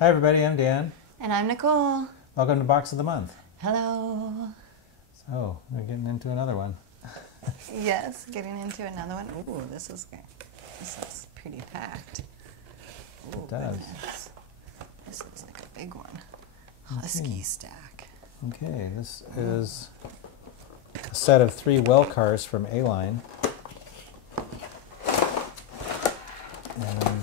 Hi everybody, I'm Dan. And I'm Nicole. Welcome to Box of the Month. Hello. So, we're getting into another one. Yes, getting into another one. Ooh, this is pretty packed. Ooh, It does. Goodness. This looks like a big one. Husky stack. Okay, this is a set of 3 well cars from Aline. And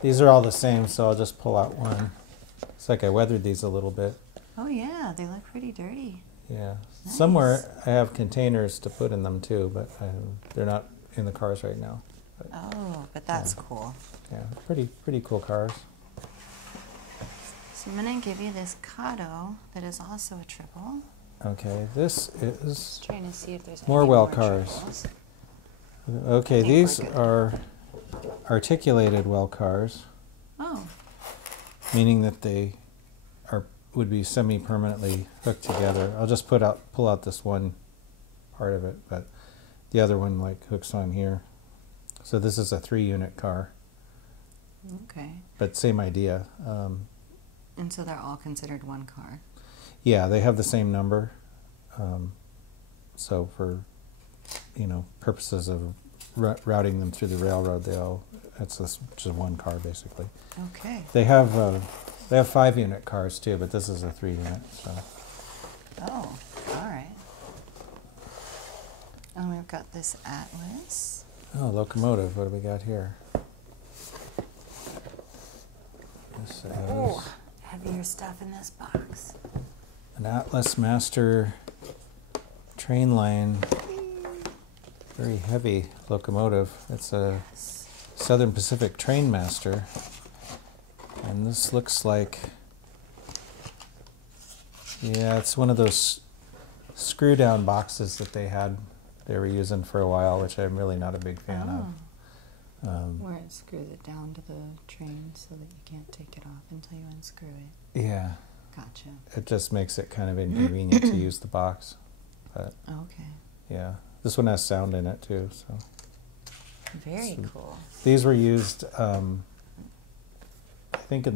these are all the same, so I'll just pull out one. It's like I weathered these a little bit. Oh yeah, they look pretty dirty. Yeah. Nice. Somewhere I have containers to put in them too, but they're not in the cars right now. But, Oh, but that's cool. yeah, pretty cool cars. So I'm going to give you this Kato that is also a triple. Okay, this is Just trying to see if there's more any well more cars. triples. Okay, I think these we're good. are articulated well cars, Oh, meaning that they would be semi-permanently hooked together. I'll just pull out this one part of it, but the other one like hooks on here. So this is a 3-unit car, okay. but same idea. And so they're all considered one car. Yeah, they have the same number. So for purposes of routing them through the railroad, it's just one car basically. Okay. They have 5-unit cars too, but this is a 3-unit. So. Oh, all right. And we've got this Atlas. Oh, locomotive. What do we got here? This is Oh, heavier stuff in this box. an Atlas Master train line. Very heavy locomotive. It's a Southern Pacific Trainmaster. And this looks like, yeah, it's one of those screw down boxes that they were using for a while, which I'm really not a big fan of. Where it screws it down to the train so that you can't take it off until you unscrew it. Yeah, Gotcha. it just makes it kind of inconvenient to use the box. But Okay. yeah, this one has sound in it too. So Very cool. these were used, I think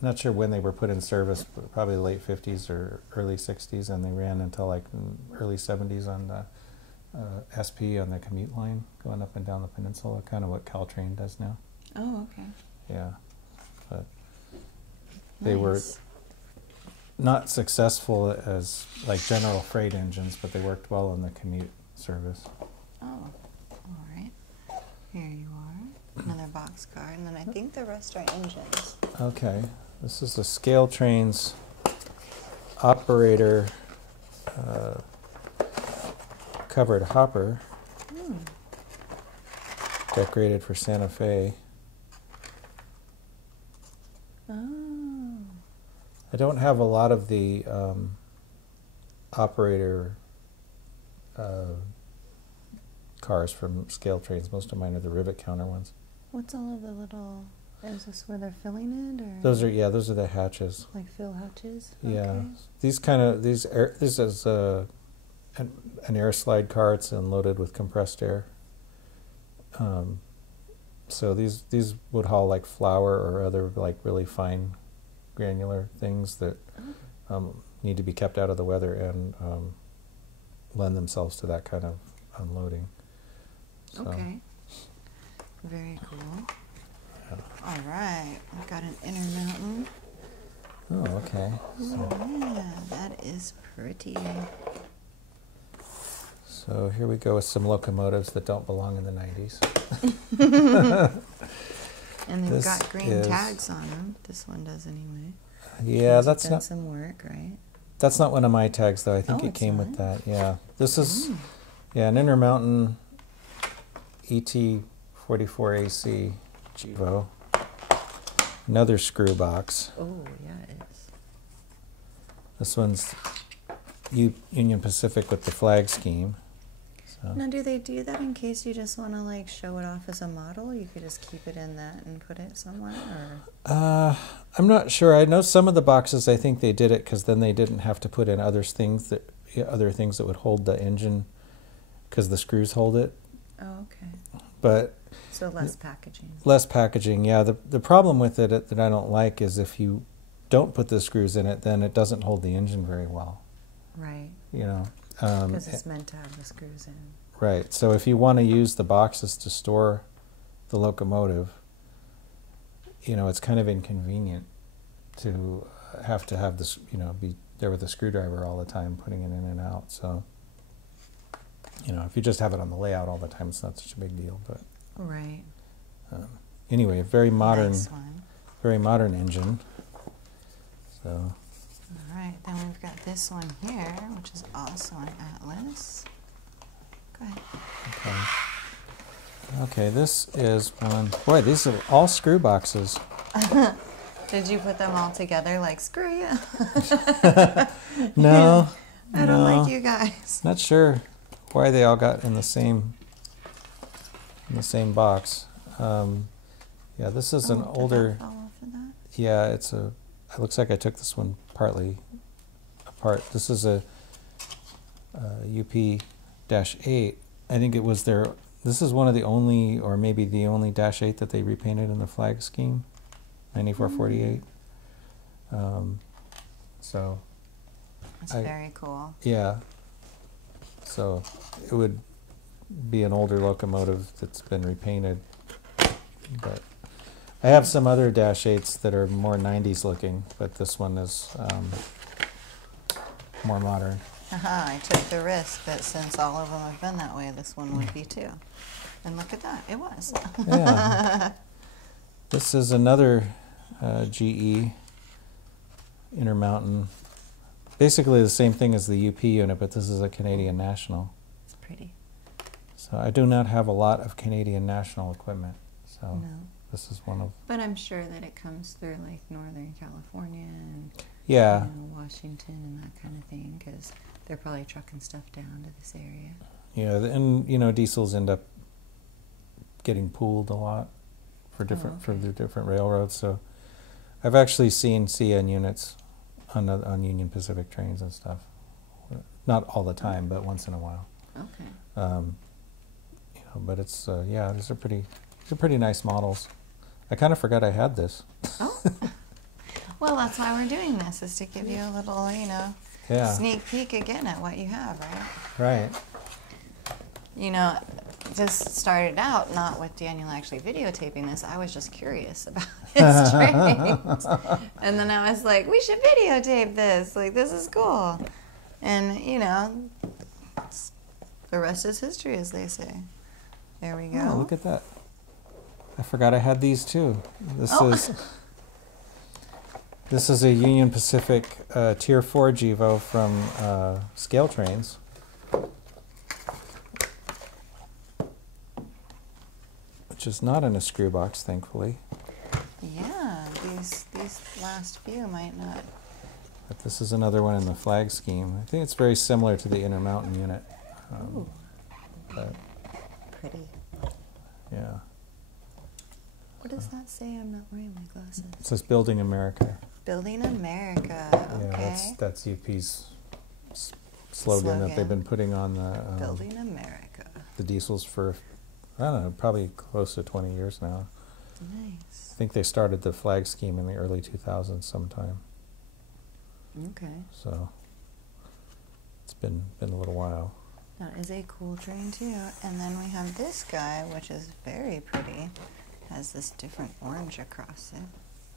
not sure when they were put in service, but probably the late 50s or early 60s, and they ran until like early 70s on the SP on the commute line going up and down the peninsula, kind of what ScaleTrains does now. Oh, okay. Yeah, but they were Nice. not successful as like general freight engines, but they worked well in the commute service. Oh, all right. Here you are. Another boxcar, and then I think the rest are engines. Okay, this is the ScaleTrains operator covered hopper, decorated for Santa Fe. Oh. I don't have a lot of the operator cars from ScaleTrains. Most of mine are the rivet counter ones. What's all of the little... Is this where they're filling it, or...? Those are the hatches. Like fill hatches? Yeah, Okay. this is an air slide car. It's unloaded with compressed air. So these would haul like flour or other like really fine granular things that need to be kept out of the weather and lend themselves to that kind of unloading. So, Okay. Very cool. yeah. All right. We've got an InterMountain. Oh, okay. So, Yeah, that is pretty. so here we go with some locomotives that don't belong in the 90s. And they've This got green is- tags on them. This one does anyway. Yeah, Those have that's done not some work, right? that's not one of my tags though. I think Oh, it it's came with not? that. Yeah, this is an InterMountain ET44AC Gevo. Another screw box. Oh, yeah, it is. This one's Union Pacific with the flag scheme. So. Now, do they do that in case you just want to like show it off as a model? You could just keep it in that and put it somewhere, or? I'm not sure. I know some of the boxes. I think they did it because then they didn't have to put in other things that would hold the engine, because the screws hold it. Oh, okay. but So less packaging. less packaging. Yeah, the problem with it that I don't like is if you don't put the screws in it, then it doesn't hold the engine very well. Right. You know, Because it's meant to have the screws in. right. So if you want to use the boxes to store the locomotive, you know, it's kind of inconvenient to have this, you know, be there with a screwdriver all the time, putting it in and out. So, you know, if you just have it on the layout all the time, it's not such a big deal. But Right. Anyway, a very modern, Nice one. very modern engine. So. All right, then we've got this one here, which is also an Atlas. Go ahead. Okay. Okay, this is one. Boy, these are all screw boxes. Did you put them all together like, screw you? No. I don't like you guys. Not sure why they all got in the same box. Yeah, this is an older. Did that fall off of that? Yeah, it looks like I took this one partly apart. This is a UP-8. I think it was their. This is one of the only, or maybe the only -8 that they repainted in the flag scheme, 9448. So. That's very cool. Yeah. So it would be an older locomotive that's been repainted, but I have some other -8s that are more 90s looking, but this one is more modern. I took the risk that since all of them have been that way, this one would be too. And look at that, it was. Yeah. This is another GE InterMountain. Basically the same thing as the UP unit, but this is a Canadian National. It's pretty. So I do not have a lot of Canadian National equipment. So No. this is one of. But I'm sure that it comes through like Northern California and Yeah. you know, Washington and that kind of thing, because they're probably trucking stuff down to this area. Yeah, and you know, diesels end up getting pooled a lot for different for the different railroads. So I've actually seen CN units on Union Pacific trains and stuff. Not all the time, but once in a while. Okay. You know, but it's yeah, these are pretty nice models. I kind of forgot I had this. Oh. Well, that's why we're doing this, is to give you a little, you know, Yeah. sneak peek again at what you have, right? Right. You know, this started out not with Daniel actually videotaping this. I was just curious about his trains. And then I was like, we should videotape this. Like, this is cool. And, you know, the rest is history, as they say. There we go. Oh, look at that. I forgot I had these too. This is a Union Pacific Tier-4 GEVO from ScaleTrains. Which is not in a screw box, thankfully. Yeah, these last few might not. But this is another one in the flag scheme. I think it's very similar to the InterMountain unit. But Pretty. yeah. What does that say? I'm not wearing my glasses. It says Building America. Building America. Okay. Yeah, that's UP's slogan that they've been putting on Building America. the diesels for, I don't know, probably close to 20 years now. Nice. I think they started the flag scheme in the early 2000s sometime. Okay. So it's been a little while. That is a cool train too. And then we have this guy, which is very pretty. Has this different orange across it.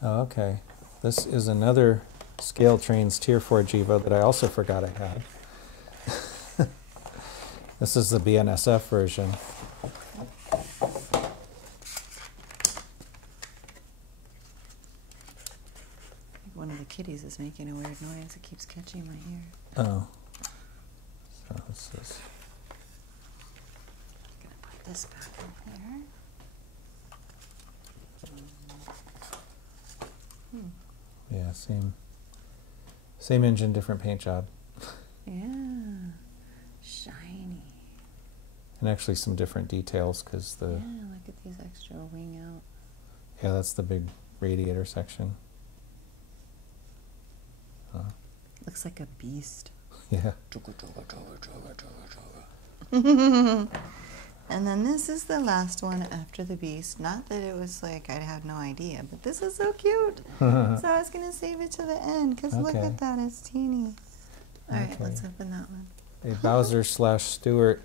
Oh, okay. This is another ScaleTrains Tier-4 GEVO that I also forgot I had. This is the BNSF version. One of the kitties is making a weird noise. It keeps catching my ear. Oh. So this is. I'm gonna put this back in here. Yeah, same engine, different paint job. Yeah, shiny. And actually some different details because the. Yeah, look at these extra wing out. Yeah, that's the big radiator section. Looks like a beast. Yeah. And then this is the last one after the beast. Not that it was like I had no idea, but this is so cute. So I was going to save it to the end because look Okay. at that, it's teeny. All right, Okay. let's open that one. A Bowser / Stewart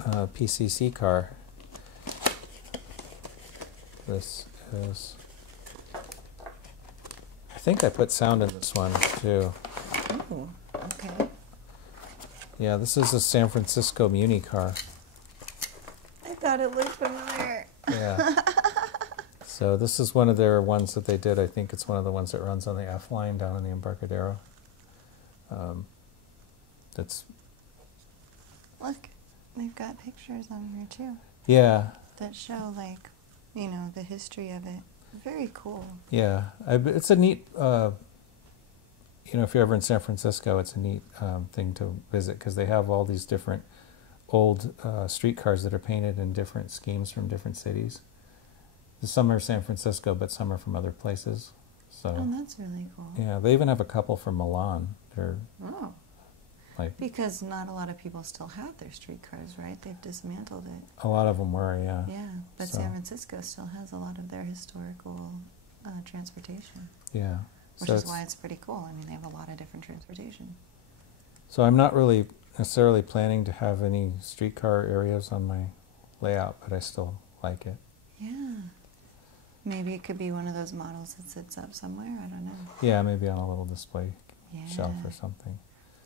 PCC car. This is, I think I put sound in this one too. Oh, okay. Yeah, this is a San Francisco Muni car. I thought it looked familiar. Yeah. So this is one of their ones that they did. I think it's one of the ones that runs on the F line down in the Embarcadero. That's, Look, they've got pictures on here too yeah, that show like, you know, the history of it. Very cool. yeah. It's a neat, you know, if you're ever in San Francisco, it's a neat thing to visit because they have all these different old streetcars that are painted in different schemes from different cities. Some are San Francisco, but some are from other places. So, Oh, that's really cool. yeah, they even have a couple from Milan. They're Oh. like, Because not a lot of people still have their streetcars, right? They've dismantled it. a lot of them were, yeah. Yeah, but So- San Francisco still has a lot of their historical transportation, Yeah. which So is it's- why it's pretty cool. I mean, they have a lot of different transportation. So I'm not really necessarily planning to have any streetcar areas on my layout, but I still like it. Yeah. Maybe it could be one of those models that sits up somewhere. I don't know. Yeah, maybe on a little display Yeah. shelf or something.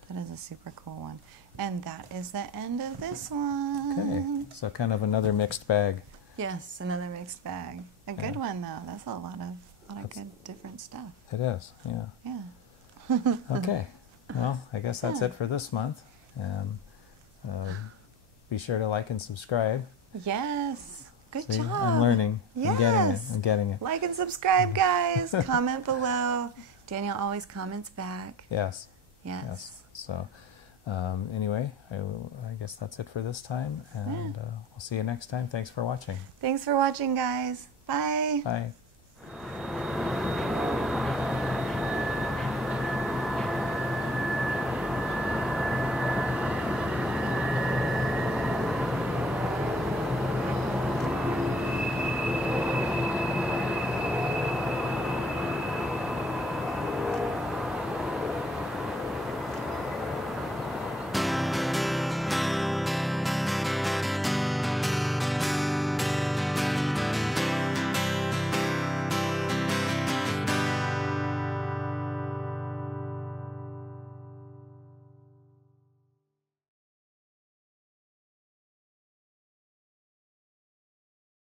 That is a super cool one. And that is the end of this one. Okay, so kind of another mixed bag. Yes, another mixed bag. A good Yeah. one though. That's a lot of That's- good different stuff. It is, yeah. Yeah. Okay, well, I guess that's Yeah. it for this month. And be sure to like and subscribe. Yes. Good See, job. I'm learning. I'm getting it. Yes. I'm getting it. Like and subscribe, guys. Comment below. Daniel always comments back. Yes. Yes. Yes. So anyway, I guess that's it for this time, and we'll see you next time. Thanks for watching. Thanks for watching, guys. Bye. Bye.